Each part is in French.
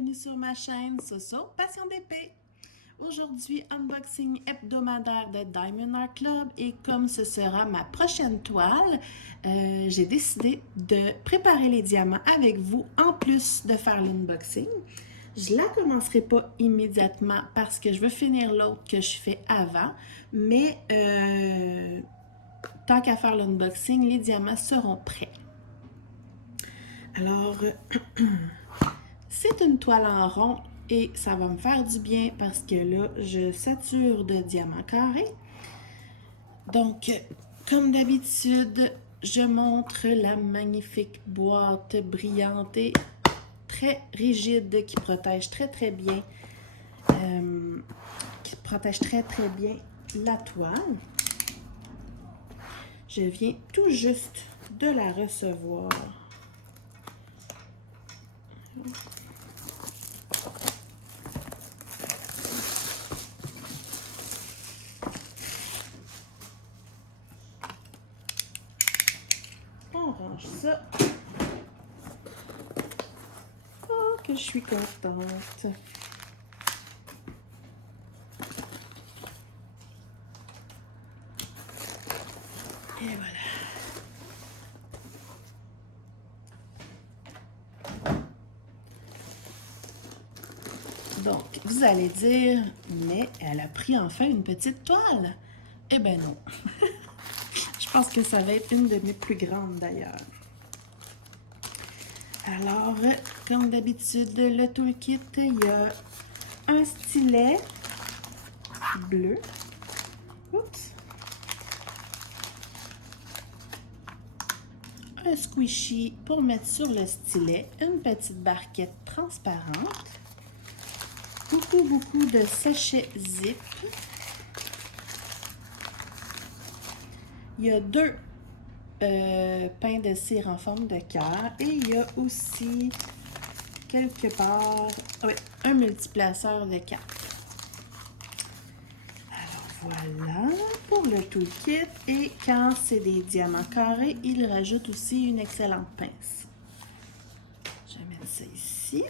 bienvenue sur ma chaîne Soso Passion d'épée. Aujourd'hui, unboxing hebdomadaire de Diamond Art Club et comme ce sera ma prochaine toile, j'ai décidé de préparer les diamants avec vous en plus de faire l'unboxing. Je la commencerai pas immédiatement parce que je veux finir l'autre que je fais avant, mais tant qu'à faire l'unboxing, les diamants seront prêts. Alors, c'est une toile en rond et ça va me faire du bien parce que là, je sature de diamants carrés. Donc, comme d'habitude, je montre la magnifique boîte brillante et très rigide qui protège très bien, la toile. Je viens tout juste de la recevoir. On range ça. Oh, que je suis contente. Et voilà. Donc, vous allez dire, mais elle a pris enfin une petite toile. Eh bien non. Je pense que ça va être une de mes plus grandes d'ailleurs. Alors, comme d'habitude, le toolkit, il y a un stylet bleu. Oups. Un squishy pour mettre sur le stylet. Une petite barquette transparente. Beaucoup de sachets zip. Il y a deux pains de cire en forme de cœur et il y a aussi quelque part un multiplaceur de cartes. Alors voilà pour le toolkit et quand c'est des diamants carrés, il rajoute aussi une excellente pince. Je vais mettre ça ici.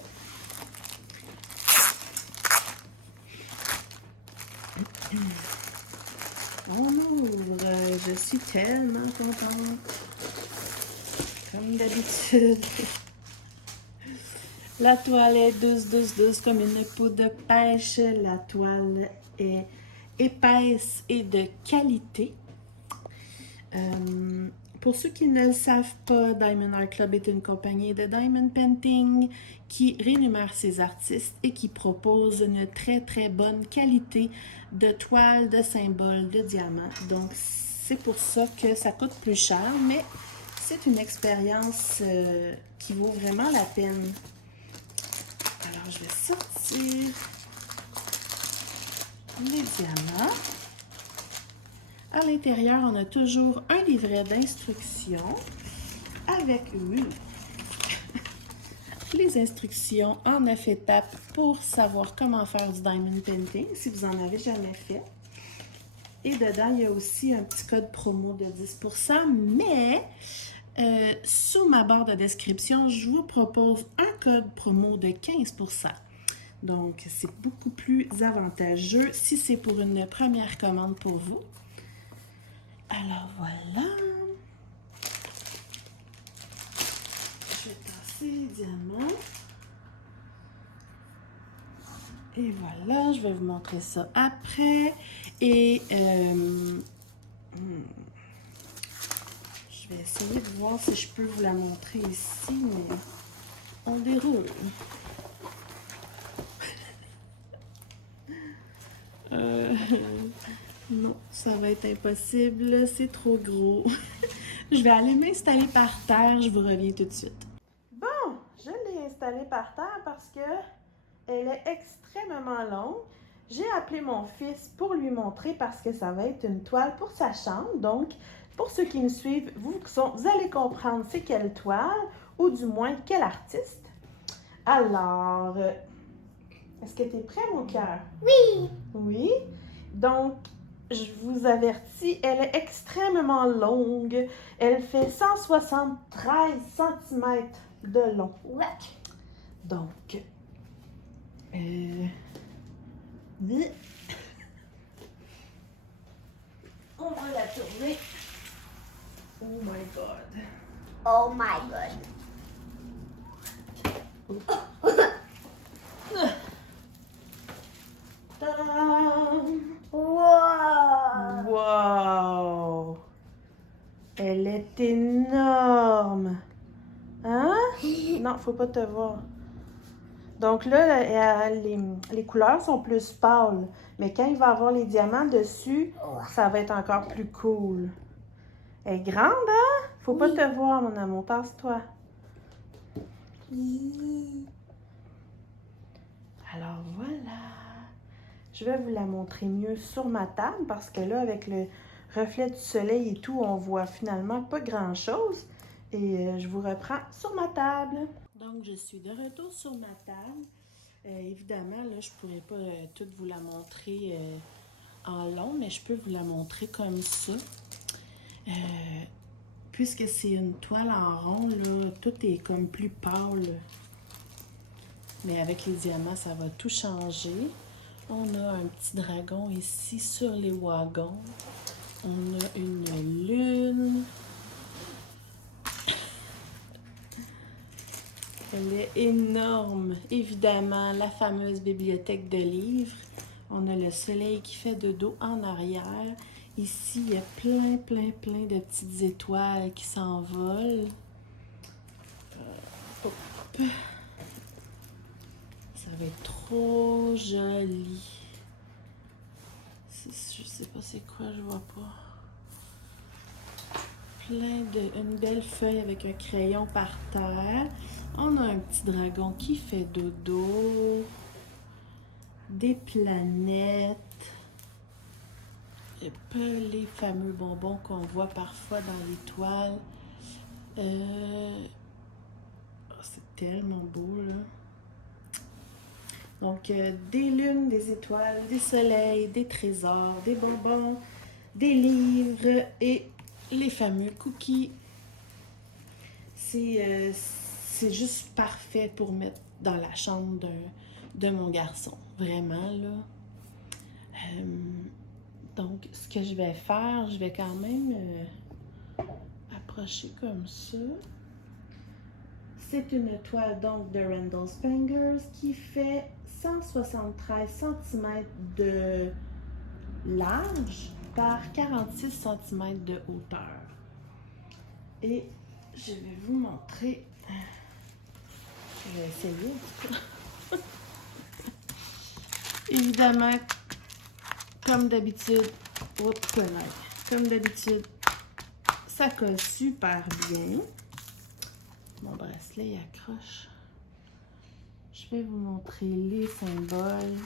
On ouvre, je suis tellement contente, comme d'habitude. La toile est douce comme une peau de pêche. La toile est épaisse et de qualité. Pour ceux qui ne le savent pas, Diamond Art Club est une compagnie de diamond painting qui rémunère ses artistes et qui propose une très bonne qualité de toile, de symboles, de diamants. Donc, c'est pour ça que ça coûte plus cher, mais c'est une expérience qui vaut vraiment la peine. Alors, je vais sortir les diamants. À l'intérieur, on a toujours un livret d'instructions avec les instructions en 9 étapes pour savoir comment faire du diamond painting si vous n'en avez jamais fait. Et dedans, il y a aussi un petit code promo de 10%, mais sous ma barre de description, je vous propose un code promo de 15%. Donc, c'est beaucoup plus avantageux si c'est pour une première commande pour vous. Alors voilà, je vais tasser les diamants. Et voilà, je vais vous montrer ça après. Et je vais essayer de voir si je peux vous la montrer ici, mais on déroule. Non, ça va être impossible, c'est trop gros. Je vais aller m'installer par terre, je vous reviens tout de suite. Bon, je l'ai installée par terre parce que elle est extrêmement longue. J'ai appelé mon fils pour lui montrer parce que ça va être une toile pour sa chambre. Donc, pour ceux qui me suivent, vous allez comprendre c'est quelle toile ou du moins quel artiste. Alors, est-ce que tu es prêt, mon cœur? Oui! Oui. Donc, je vous avertis, elle est extrêmement longue. Elle fait 173 cm de long. Ouais. Donc, Mais on va la tourner. Oh my god. Oh my god. Tadam! Wow. Wow! Elle est énorme! Hein? Non, faut pas te voir. Donc là, les couleurs sont plus pâles. Mais quand il va avoir les diamants dessus, ça va être encore plus cool. Elle est grande, hein? Faut pas te voir, mon amour. Tasse-toi. Alors voilà. Je vais vous la montrer mieux sur ma table parce que là, avec le reflet du soleil et tout, on voit finalement pas grand-chose. Et je vous reprends sur ma table. Donc, je suis de retour sur ma table. Évidemment, là, je pourrais pas toute vous la montrer en long, mais je peux vous la montrer comme ça. Puisque c'est une toile en rond, là, tout est comme plus pâle. Mais avec les diamants, ça va tout changer. On a un petit dragon ici sur les wagons. On a une lune. Elle est énorme. Évidemment, la fameuse bibliothèque de livres. On a le soleil qui fait de dos en arrière. Ici, il y a plein de petites étoiles qui s'envolent. Hop. Ça va être trop joli. Je sais pas c'est quoi, je vois pas. Une belle feuille avec un crayon par terre. On a un petit dragon qui fait dodo. Des planètes. Et pas les fameux bonbons qu'on voit parfois dans les toiles. C'est tellement beau, là. Donc, des lunes, des étoiles, des soleils, des trésors, des bonbons, des livres et les fameux cookies. C'est juste parfait pour mettre dans la chambre de mon garçon. Vraiment, là. Donc, ce que je vais faire, je vais quand même approcher comme ça. C'est une toile donc de Randall Spangers qui fait 173 cm de large par 46 cm de hauteur. Et je vais vous montrer. Je vais essayer un petit peu. Évidemment, comme d'habitude, comme d'habitude, ça colle super bien. Mon bracelet il accroche. Je vais vous montrer les symboles.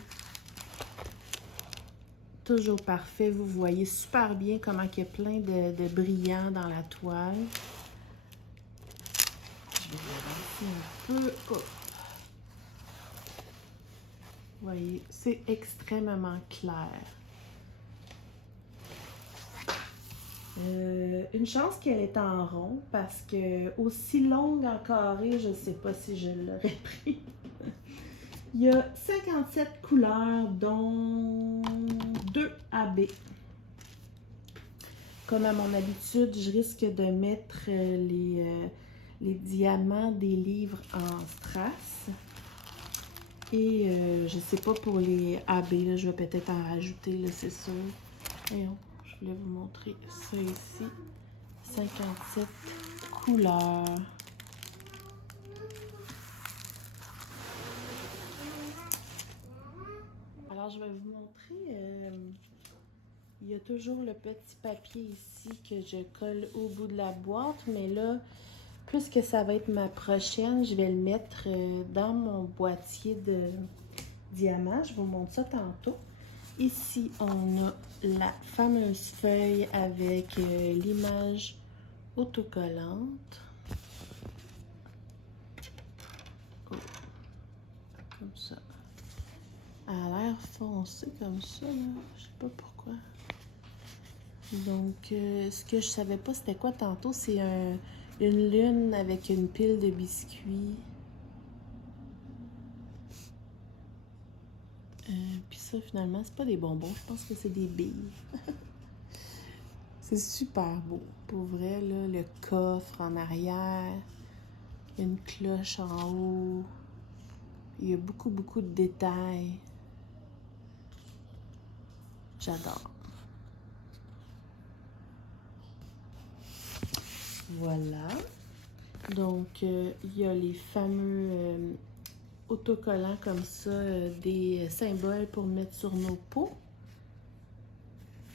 Toujours parfait. Vous voyez super bien comment il y a plein de brillants dans la toile. Je vais regarder un peu. Oh. Vous voyez, c'est extrêmement clair. Une chance qu'elle est en rond parce que aussi longue en carré, je ne sais pas si je l'aurais pris. Il y a 57 couleurs, dont 2 AB. Comme à mon habitude, je risque de mettre les diamants des livres en strass. Et je ne sais pas pour les AB, là, je vais peut-être en rajouter, c'est sûr. Voyons, je voulais vous montrer ça ici. 57 couleurs. Alors, je vais vous montrer, il y a toujours le petit papier ici que je colle au bout de la boîte, mais là, puisque ça va être ma prochaine, je vais le mettre dans mon boîtier de diamants. Je vous montre ça tantôt. Ici, on a la fameuse feuille avec l'image autocollante. Oh. Comme ça. Elle a l'air foncé comme ça, là. Je sais pas pourquoi. Donc, ce que je savais pas, c'était quoi tantôt? C'est une lune avec une pile de biscuits. ça, finalement, c'est pas des bonbons. Je pense que c'est des billes. C'est super beau. Pour vrai, là, le coffre en arrière. Une cloche en haut. Il y a beaucoup, beaucoup de détails. J'adore. Voilà. Donc, il y a les fameux autocollants comme ça, des symboles pour mettre sur nos peaux.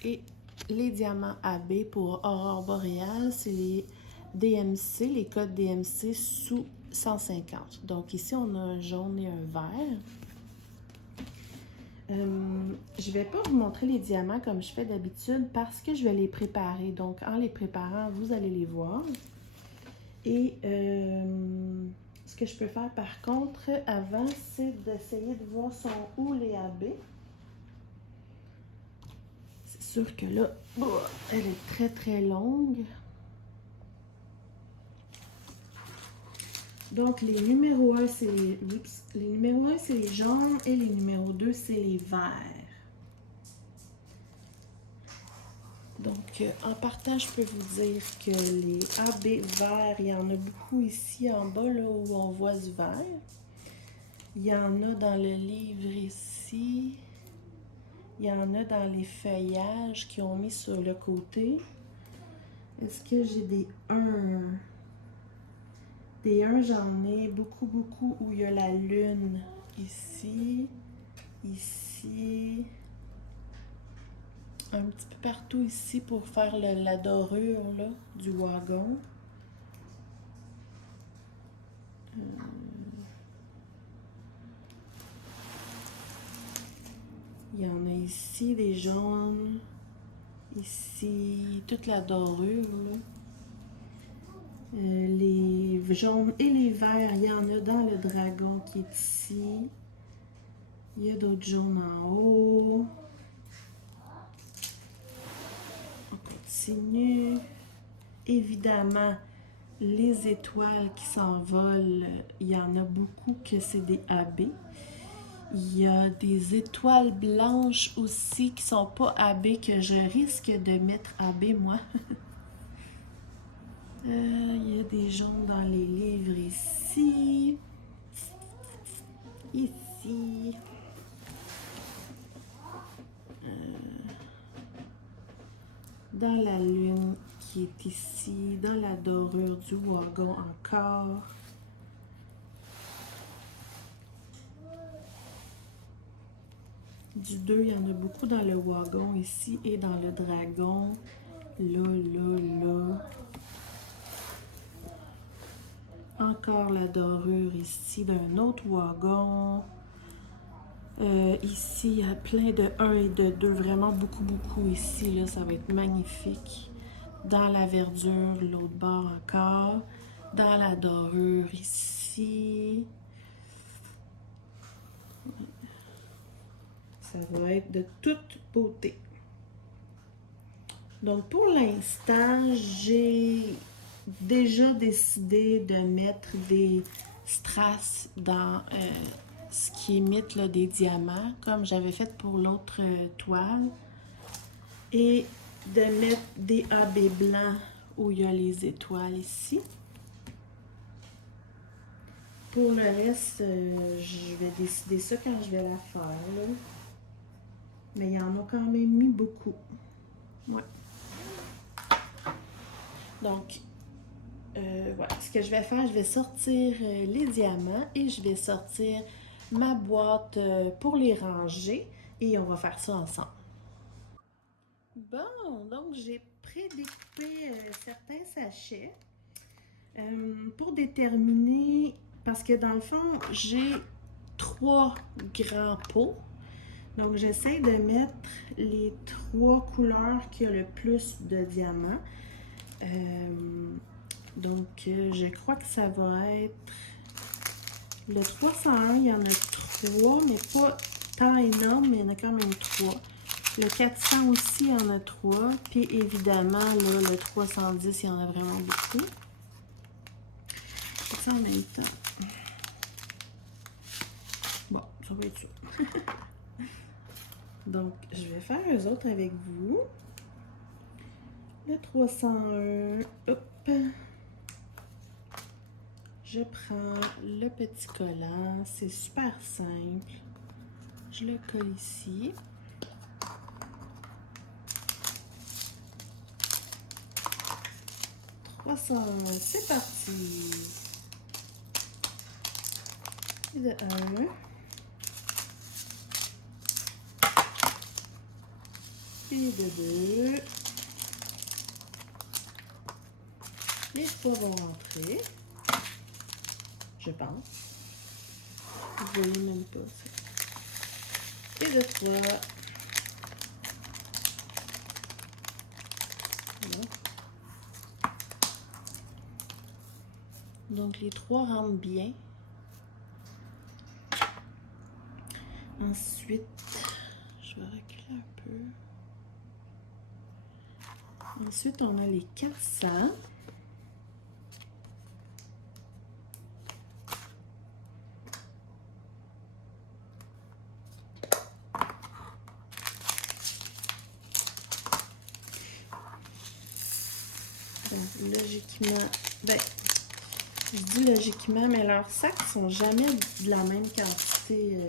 Et les diamants AB pour Aurore Boréale, c'est les DMC, les codes DMC sous 150. Donc ici, on a un jaune et un vert. Je ne vais pas vous montrer les diamants comme je fais d'habitude parce que je vais les préparer. Donc, en les préparant, vous allez les voir. Et ce que je peux faire par contre avant, c'est d'essayer de voir sont où les AB. C'est sûr que là, elle est très très longue. Donc, les numéros 1, c'est les jaunes et les numéros 2, c'est les verts. Donc, en partant, je peux vous dire que les AB verts, il y en a beaucoup ici en bas, là où on voit du vert. Il y en a dans le livre ici. Il y en a dans les feuillages qu'ils ont mis sur le côté. Est-ce que j'ai des 1? Des 1, j'en ai beaucoup, beaucoup où il y a la lune. Ici, ici, un petit peu partout ici pour faire la dorure là, du wagon. Il y en a ici des jaunes, ici, toute la dorure là. Les jaunes et les verts, il y en a dans le dragon qui est ici. Il y a d'autres jaunes en haut. On continue. Évidemment, les étoiles qui s'envolent, il y en a beaucoup que c'est des AB. Il y a des étoiles blanches aussi qui sont pas AB que je risque de mettre AB moi. Il y a des jaunes dans les livres ici. Ici. Dans la lune qui est ici. Dans la dorure du wagon encore. Du 2, il y en a beaucoup dans le wagon ici et dans le dragon. Là. Encore la dorure ici d'un autre wagon. Ici, il y a plein de 1 et de 2. Vraiment beaucoup, beaucoup ici. Là, ça va être magnifique. Dans la verdure, l'autre bord encore. Dans la dorure ici. Ça va être de toute beauté. Donc, pour l'instant, j'ai déjà décidé de mettre des strass dans ce qui imite là, des diamants, comme j'avais fait pour l'autre toile. Et de mettre des AB blancs où il y a les étoiles ici. Pour le reste, je vais décider ça quand je vais la faire. Là. Mais il y en a quand même mis beaucoup. Ouais. Donc, voilà. Ce que je vais faire, je vais sortir les diamants et je vais sortir ma boîte pour les ranger. Et on va faire ça ensemble. Bon, donc j'ai prédécoupé certains sachets pour déterminer, parce que dans le fond, j'ai 3 grands pots. Donc, j'essaie de mettre les 3 couleurs qui ont le plus de diamants. Donc, je crois que ça va être le 301, il y en a 3, mais pas tant énorme, mais il y en a quand même 3. Le 400 aussi, il y en a 3. Puis évidemment, là, le 310, il y en a vraiment beaucoup. Ça en même temps. Bon, ça va être ça. Donc, je vais faire eux autres avec vous. Le 301, hop. Je prends le petit collant, c'est super simple. Je le colle ici. C'est parti. Et de 1. Et de 2. Les 3 vont rentrer. Je pense. Vous voyez même pas ça. Et de 3. Voilà. Donc les 3 rentrent bien. Ensuite, je vais reculer un peu. Ensuite, on a les 400. Donc, logiquement, je dis logiquement, mais leurs sacs sont jamais de la même quantité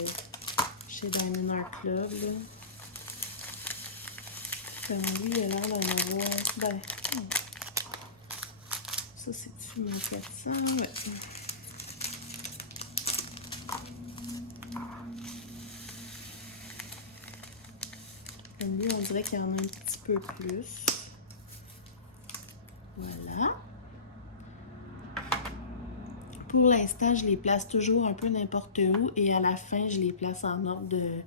chez Diamond Art Club. Là. Comme lui, il a l'air d'en avoir. Ça, c'est-tu 1400? Ouais. Comme lui, on dirait qu'il y en a un petit peu plus. Voilà. Pour l'instant, je les place toujours un peu n'importe où et à la fin, je les place en ordre de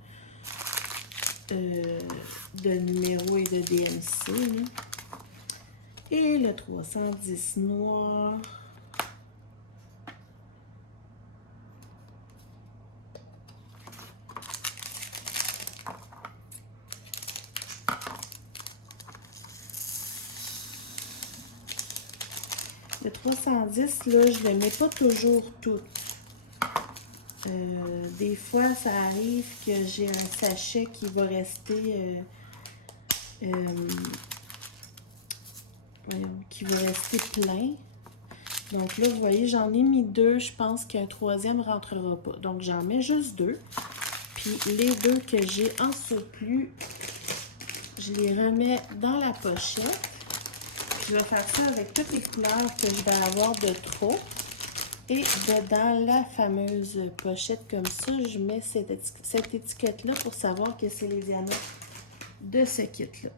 numéro et de DMC. Là. Et le 310 noir. Le 310, là, je ne le mets pas toujours tout. Des fois, ça arrive que j'ai un sachet qui va rester plein. Donc là, vous voyez, j'en ai mis 2. Je pense qu'un troisième ne rentrera pas. Donc, j'en mets juste 2. Puis, les 2 que j'ai en surplus, je les remets dans la pochette. Puis, je vais faire ça avec toutes les couleurs que je vais avoir de trop. Et dedans la fameuse pochette comme ça, je mets cette étiquette-là pour savoir que c'est les diamants de ce kit-là.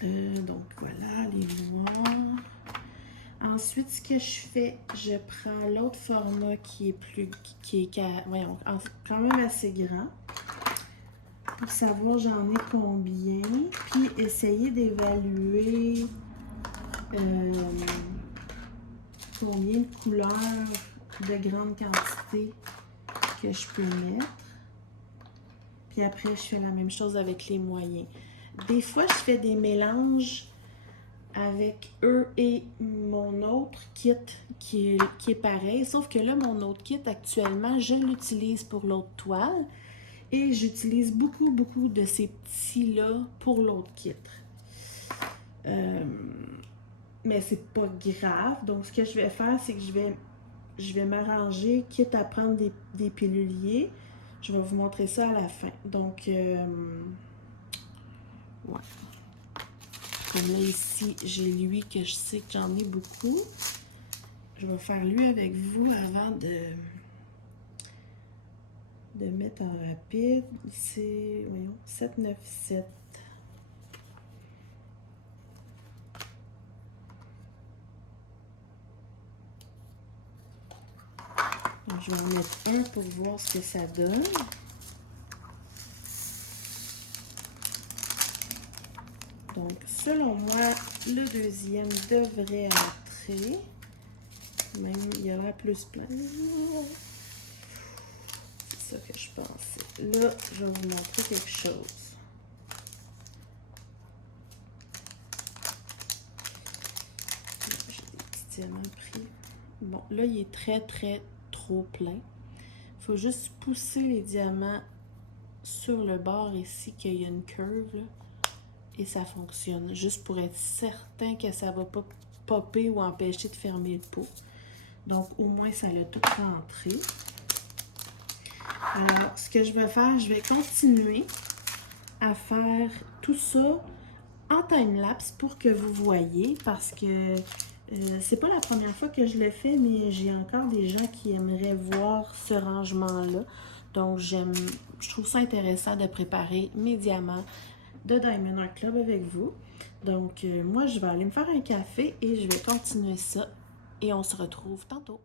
Donc voilà, les noirs. Ensuite, ce que je fais, je prends l'autre format qui est quand même assez grand. Pour savoir j'en ai combien. Puis essayer d'évaluer combien de couleurs de grande quantité que je peux mettre. Puis après, je fais la même chose avec les moyens. Des fois, je fais des mélanges avec eux et mon autre kit qui est pareil. Sauf que là, mon autre kit, actuellement, je l'utilise pour l'autre toile. Et j'utilise beaucoup de ces petits-là pour l'autre kit. Mais c'est pas grave. Donc, ce que je vais faire, c'est que je vais m'arranger, quitte à prendre des piluliers. Je vais vous montrer ça à la fin. Donc, ouais. Comme là, ici, j'ai lui que je sais que j'en ai beaucoup. Je vais faire lui avec vous avant de mettre en rapide. C'est, voyons, 797. Donc, je vais en mettre un pour voir ce que ça donne. Donc, selon moi, le deuxième devrait entrer. Même, il y aura plus plein. C'est ça que je pensais. Là, je vais vous montrer quelque chose. J'ai des petits diamants pris. Bon, là, il est très trop plein. Il faut juste pousser les diamants sur le bord ici qu'il y a une curve, là, et ça fonctionne. Juste pour être certain que ça ne va pas popper ou empêcher de fermer le pot. Donc, au moins, ça l'a tout rentré. Alors, ce que je vais faire, je vais continuer à faire tout ça en time-lapse pour que vous voyez, parce que c'est pas la première fois que je le fais, mais j'ai encore des gens qui aimeraient voir ce rangement-là. Donc, je trouve ça intéressant de préparer mes diamants de Diamond Art Club avec vous. Donc, moi, je vais aller me faire un café et je vais continuer ça. Et on se retrouve tantôt.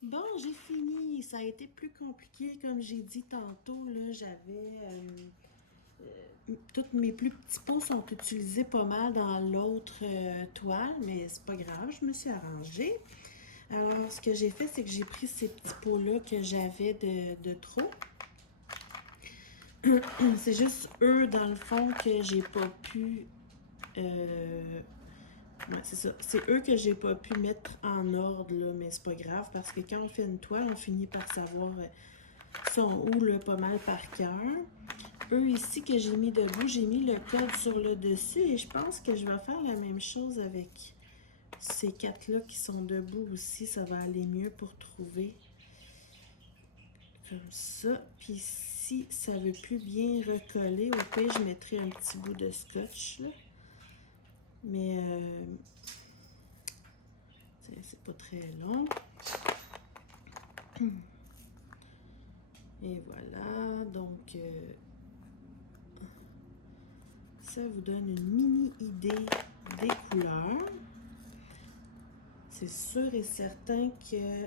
Bon, j'ai fini. Ça a été plus compliqué, comme j'ai dit tantôt. Là, j'avais tous mes plus petits pots sont utilisés pas mal dans l'autre toile, mais c'est pas grave, je me suis arrangée. Alors, ce que j'ai fait, c'est que j'ai pris ces petits pots-là que j'avais de trop. C'est juste eux, dans le fond, que j'ai pas pu... ouais, c'est ça. C'est eux que j'ai pas pu mettre en ordre, là, mais c'est pas grave, parce que quand on fait une toile, on finit par savoir sont où, là, pas mal par cœur. Eux ici que j'ai mis debout, j'ai mis le code sur le dessus et je pense que je vais faire la même chose avec ces quatre-là qui sont debout aussi. Ça va aller mieux pour trouver comme ça. Puis si ça veut plus bien recoller, au pire, je mettrai un petit bout de scotch, là. Mais c'est pas très long. Et voilà, donc ça vous donne une mini idée des couleurs. C'est sûr et certain que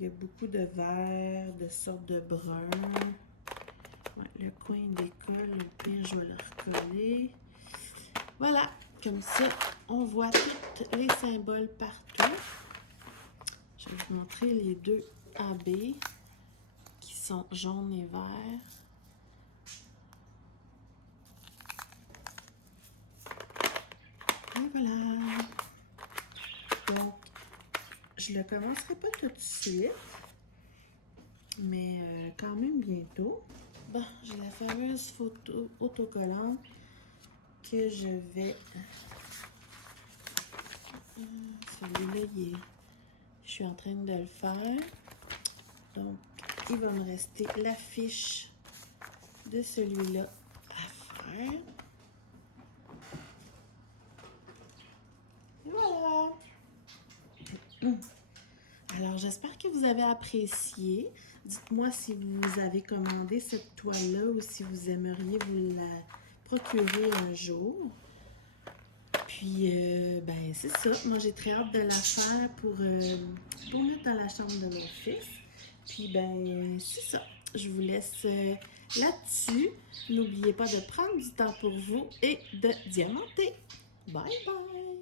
il y a beaucoup de vert, de sortes de brun. Ouais, le coin d'école, au pire, je vais le recoller. Voilà, comme ça, on voit tous les symboles partout. Je vais vous montrer les deux AB qui sont jaune et vert. Et voilà. Donc, je ne le commencerai pas tout de suite, mais quand même bientôt. Bon, j'ai la fameuse photo autocollante que je vais... Celui-là, je suis en train de le faire. Donc, il va me rester l'affiche de celui-là à faire. Et voilà! Alors, j'espère que vous avez apprécié. Dites-moi si vous avez commandé cette toile-là ou si vous aimeriez vous la procurer un jour. Puis, ben, c'est ça. Moi, j'ai très hâte de la faire pour mettre dans la chambre de mon fils. Puis, ben, c'est ça. Je vous laisse là-dessus. N'oubliez pas de prendre du temps pour vous et de diamanter. Bye bye!